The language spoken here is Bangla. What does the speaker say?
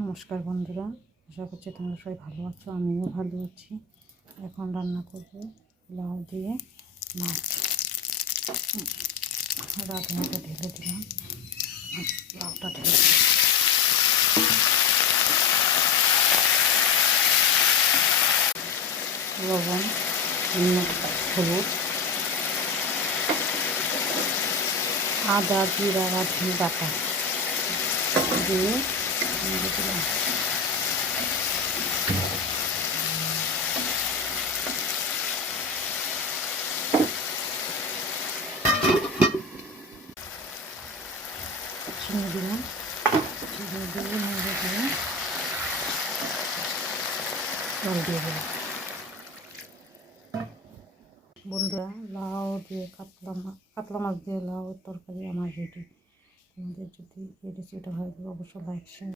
নমস্কার বন্ধুরা, আশা করছি তোমরা সবাই ভালো আছো। আমিও ভালো আছি। এখন রান্না করবো লাউ দিয়ে মাছ। রাঁধুনিটা ঢেলে দিলাম, লাউটা ঢেলে দিলাম, লবণ, হলুদ, আদা জিরা রাঁধুনি বাটা দিয়ে দিলাম। চিনি দিলাম, চিনি দিয়ে নেড়ে দিয়ে জল দিয়ে দিলাম। বন্ধুরা, লাউ দিয়ে কাতলা মাছ দিয়ে লাউ তরকারি আমার রেডি। তোমাদের যদি এই রেসিপিটা ভালো লাগে অবশ্যই লাইক শেয়ার